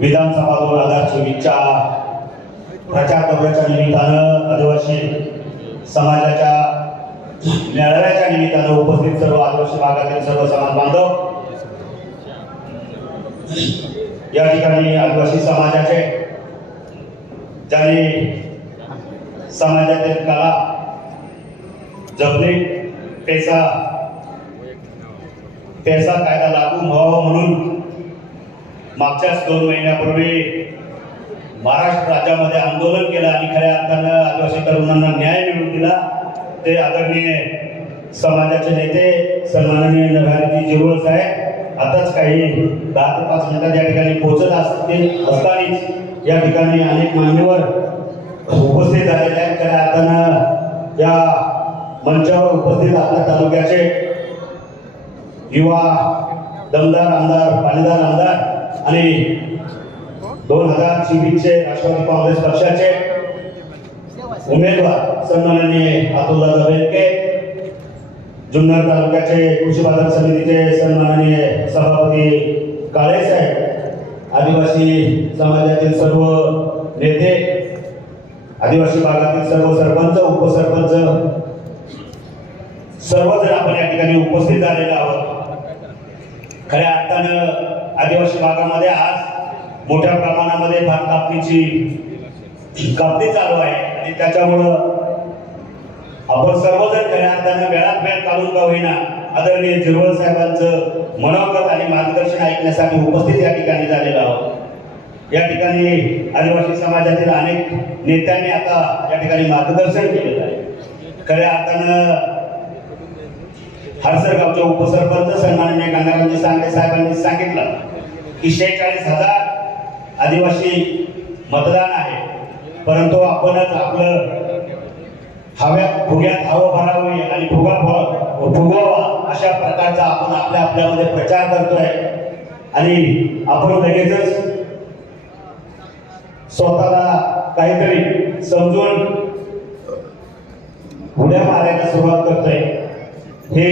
विधानसभा दोन हजार चोवीसच्या प्रचार दौऱ्याच्या निमित्तानं आदिवासी समाजाच्या मेळाव्याच्या निमित्तानं उपस्थित सर्व आदिवासी भागातील सर्व समाज बांधव या ठिकाणी आदिवासी समाजाचे ज्यांनी समाजातील कला जपणे पैसा पैसा कायदा लागू व्हावा म्हणून मागच्याच दोन महिन्यापूर्वी महाराष्ट्र राज्यामध्ये आंदोलन केलं आणि खऱ्या अर्थानं आदिवासी तरुणांना न्याय मिळवून दिला. ते आदरणीय समाजाचे नेते सन्माननीय नरहरजी जिरवळ साहेब आताच काही दहा ते पाच मिनिटात या ठिकाणी पोहोचत असतील असतानाच या ठिकाणी अनेक मान्यवर उपस्थित झालेले आहेत. खऱ्या अर्थानं या मंचावर उपस्थित आपल्या तालुक्याचे युवा दमदार आमदार पाणीदार आमदार आणि दोन हजार चोवीसचे राष्ट्रवादी काँग्रेस पक्षाचे उमेदवार सन्माननीय अतुलदा बेनके जुन्नर तालुक्याचे कृषी बाजार समितीचे सन्माननीय सभापती काळे साहेब आदिवासी समाजातील सर्व नेते आदिवासी भागातील सर्व सरपंच उपसरपंच सर्वजण आपण या ठिकाणी उपस्थित झालेले आहोत. खऱ्या अर्थानं आदिवासी भागामध्ये आज मोठ्या प्रमाणामध्ये भात कापणीची कापणी चालू आहे. आणि त्याच्यामुळं आपण सर्वजण खऱ्या अर्थानं वेळात वेळ काढून का होईना आदरणीय जिरवळ साहेबांचं मनोगत आणि मार्गदर्शन ऐकण्यासाठी उपस्थित या ठिकाणी झालेलो आहोत. या ठिकाणी आदिवासी समाजातील अनेक नेत्यांनी आता या ठिकाणी मार्गदर्शन केलेलं आहे. खऱ्या अर्थानं हरसर गावचे उपसरपंच सन्माननीय गंगारामजी सांगले साहेबांनी सांगितलं की शेहेचाळीस हजार आदिवासी मतदान आहे. परंतु आपणच आपलं हव्यात फुग्यात हवं भरावी आणि फुगा भ- फुगवावा अशा प्रकारचा आपण आपल्या आपल्यामध्ये प्रचार करतोय. आणि आपण लगेचच स्वतःला काहीतरी समजून उड्या मारायला सुरुवात करतोय. हे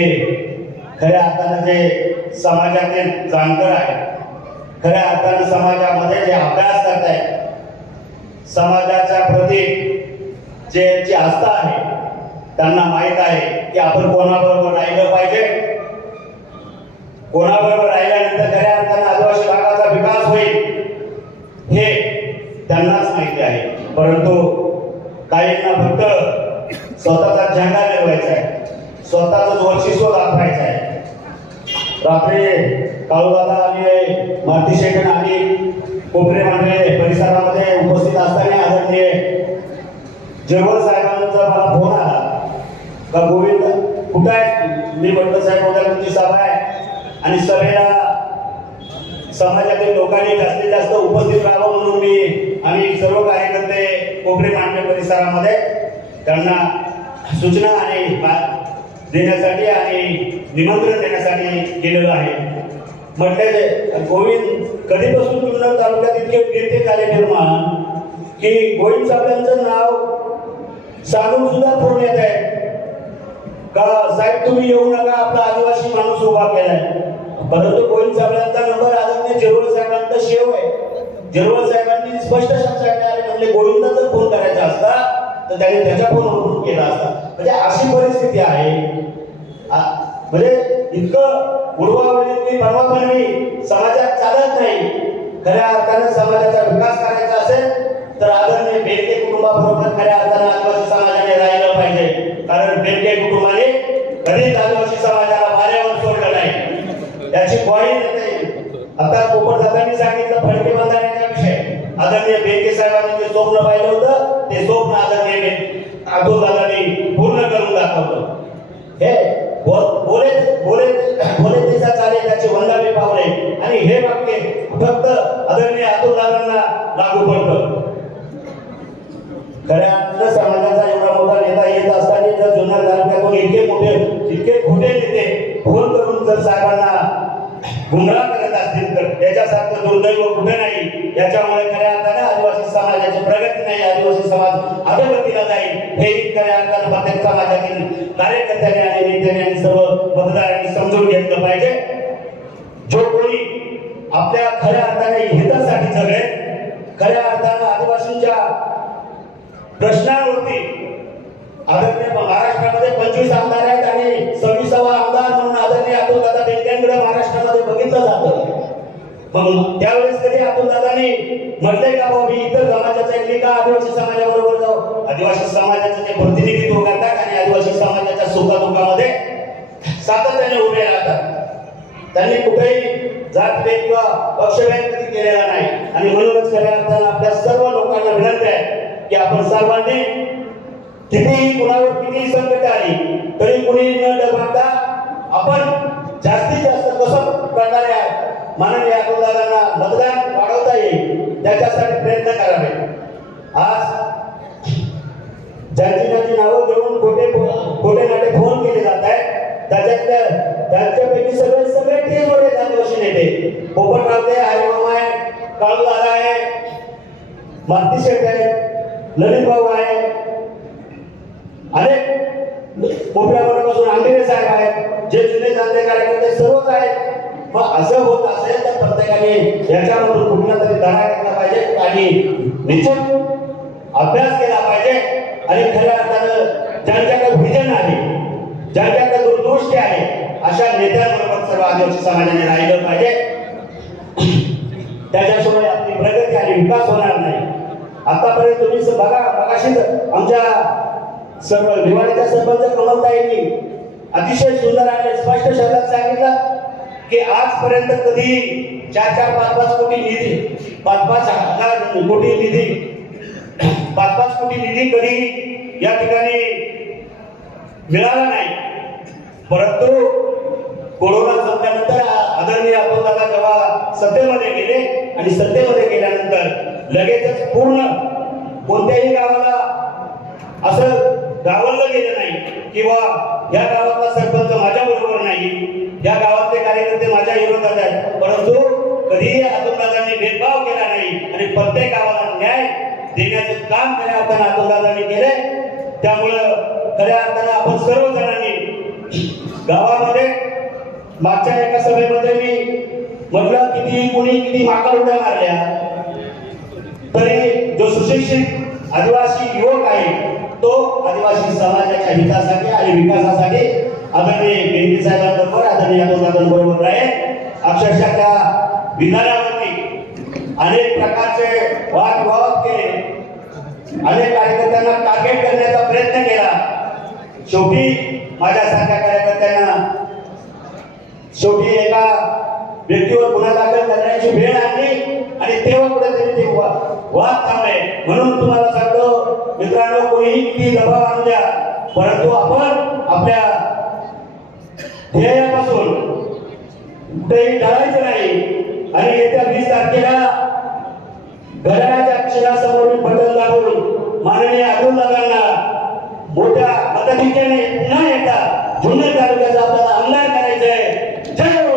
खऱ्या अर्थानं जे समाजातील जाणकार आहे खऱ्या अर्थानं समाजामध्ये जे अभ्यास करत आहेत समाजाच्या प्रती जे जी आस्था आहे त्यांना माहीत आहे की आपण कोणाबरोबर राहिलं पाहिजे? कोणाबरोबर राहिल्यानंतर खऱ्या अर्थानं आदिवासी भागाचा विकास होईल हे त्यांनाच माहिती आहे परंतु काहींना फक्त स्वतःचा झेंडा मिळवायचा आहे स्वतःच वर्षिस्व दाखवायचं आहे रात्री काळूदादा आणि मारती शेखन आणि कोपरे मांडवे परिसरामध्ये उपस्थित असताना आदरणीय जयवल साहेबांचा मला फोन आला. का गोविंद कुठं आहे? मी म्हटलं साहेब उद्या तुमची सभा आहे. आणि सभेला समाजातील लोकांनी जास्तीत जास्त उपस्थित राहावं म्हणून मी आम्ही सर्व कार्यकर्ते कोपरे मांडवे परिसरामध्ये त्यांना सूचना आणि देण्यासाठी आणि निमंत्रण देण्यासाठी गेलेलो आहे. म्हटले गोविंद कधीपासून जुन्नर तालुक्यात इतके नेते झाले निर्माण की गोविंद साहेबांचं नाव सांगून सुद्धा फोन येत आहे का साहेब तुम्ही येऊ नका आपला आदिवासी माणूस उभा केलाय. परंतु गोविंद साहेबांचा नंबर आदरणीय जिरवळ साहेबांचा शेव आहे. जिरवळ साहेबांनी स्पष्ट शब्द सांगितले म्हणजे गोविंदा गोविंदाचा फोन करायचा असता तर त्याने त्याच्या फोनवरून केला असता. म्हणजे अशी परिस्थिती आहे. आ- म्हणजे इतकं उडवावली परवापणी समाजात चालत नाही. खऱ्या अर्थानं समाजाचा विकास करायचा असेल तर आदरणीय बेडके कुटुंबाबरोबर खऱ्या अर्थानं आदिवासी समाजाने राहिलं पाहिजे. कारण बेडके कुटुंबाने कधीच आदिवासी समाजाला वाऱ्यावर सोडलं नाही. त्याची ग्वाही आता कोपर दादांनी सांगितलं फडके बंधाऱ्याचा विषय. आदरणीय बेडके साहेबांनी जे स्वप्न पाहिलं होतं ते स्वप्न आदरणीय अब्दुल दादांनी पूर्ण करून दाखवलं. हे बोले बोले बोले तिचा चाले त्याचे वंदावे पावले. आणि हे वाक्य फक्त आदरणीय अतुल लागू पडतं. खऱ्या अर्थानं समाजाचा एवढा मोठा नेता येत असताना जर जुन्नर तालुक्यातून इतके मोठे इतके खोटे नेते फोन करून जर साहेबांना गुमराह करत असतील तर त्याच्यासारखं दुर्दैव कुठे नाही. याच्यामुळे खऱ्या अर्थानं आदिवासी समाजाची प्रगती नाही. आदिवासी समाज अधोगती हे खऱ्या अर्थानं प्रत्येक समाजातील कार्यकर्त्याने आणि नेत्याने आणि सर्व मतदारांनी समजून घेतलं पाहिजे. जो कोणी आपल्या खऱ्या अर्थाने हितासाठी जगेल खऱ्या अर्थानं आदिवासींच्या प्रश्नावरती आदरणीय महाराष्ट्रामध्ये पंचवीस आमदार आहेत आणि सव्वीसावा आमदार म्हणून आदरणीय अतुल दादा महाराष्ट्रामध्ये बघितलं जातं. मग त्यावेळेस कधी अतुल दादाने म्हटलंय का बाबा मी इतर समाजाचा एक का आदिवासी समाजाबरोबर जाऊ. आदिवासी समाजाचं ते प्रतिनिधित्व करतात आणि आदिवासी समाजाच्या सुखदुःखामध्ये सातत्याने उभे राहतात. त्यांनी कुठेही जातभेद किंवा पक्षभेद कधी केलेला नाही. आणि म्हणूनच खऱ्या अर्थानं आपल्या सर्व लोकांना विनंती आहे की आपण सर्वांनी कितीही कुणावर कितीही संकट आली तरी कुणी न डरमाता आपण जास्तीत जास्त कसं प्रकारे माननीय अकोलदारांना मतदान वाढवता येईल त्याच्यासाठी प्रयत्न करावे आज ज्यांची ज्यांची नावं घेऊन खोटे खोटे नाटे फोन केले जात आहेत त्याच्यातल्या त्यांच्यापैकी सगळे सगळे टीमवर येतात दोषी नेते पोपटराव ते हरिमामा आहे काळूदादा आहे माती शेठ आहे ललित भाऊ आहे अनेक कोपऱ्यापासून आंबिरे साहेब आहेत जे जुने जाणते कार्यकर्ते सर्वच आहेत. मग असं होत असेल तर प्रत्येकाने याच्यामधून कुठला तरी धडा घेतला पाहिजे आणि निश्चित अभ्यास केला पाहिजे. आणि खऱ्या अर्थानं ज्यांच्याकडे व्हिजन आहे ज्यांच्याकडे दूरदृष्टी आहे अशा नेत्यांबरोबर सर्व आदिवासी समाजाने राहिलं पाहिजे. त्याच्याशिवाय आपली प्रगती आणि विकास होणार नाही. आतापर्यंत तुम्ही बघा बघाशी आमच्या सर्व दिवाळीच्या सरपंच कमलताईंनी अतिशय सुंदर आणि स्पष्ट शब्दात सांगितलं की आजपर्यंत कधी चार चार पाच पाच कोटी निधी पाच पाच हजार कोटी निधी पाच पाच कोटी निधी कधी या ठिकाणी मिळाला नाही. परंतु कोरोना संपल्यानंतर आदरणीय आपण दादा जेव्हा सत्तेमध्ये गेले आणि सत्तेमध्ये गेल्यानंतर लगेचच पूर्ण कोणत्याही गावाला असं गावलं गेलं नाही किंवा या गावातला सरपंच माझ्या बरोबर नाही या गावातले कार्यकर्ते माझ्या विरोधात आहेत. परंतु कधीही अतुलदादांनी भेदभाव केला नाही आणि प्रत्येक गावाला न्याय देण्याचं काम खऱ्या अर्थानं अतुलदादांनी केले त्यामुळं खऱ्या अर्थानं आपण सर्व मागच्या एका सभेमध्ये मी म्हटलं किती कोणी किती माकड उड्या मारल्या तरी जो सुशिक्षित आदिवासी युवक आहे तो आदिवासी समाजाच्या हितासाठी आणि विकासासाठी आदरणीय बेंकी साहेबांबरोबर आदरणीय बरोबर आहे. अक्षरशः त्या विधानावरती अनेक प्रकारचे वादविवाद केले. अनेक कार्यकर्त्यांना टार्गेट करण्याचा प्रयत्न केला. शेवटी माझ्यासारख्या शेवटी एका व्यक्तीवर गुन्हा दाखल करण्याची वेळ आणली आणि तेव्हा कुठेतरी ते वा- वाद थांबले. म्हणून तुम्हाला सांगतो मित्रांनो कोणीही किती दबाव आणू द्या परंतु आपण आपल्या ध्येयापासून कुठेही टळायचं नाही. आणि येत्या वीस तारखेला घड्याळाच्या क्षणासमोर मी बटन दाबून माननीय अब्दुल दादांना मोठ्या मताधिक्याने पुन्हा एकदा जुन्नर तालुक्याचा आपल्याला आमदार करायचं आहे जय हो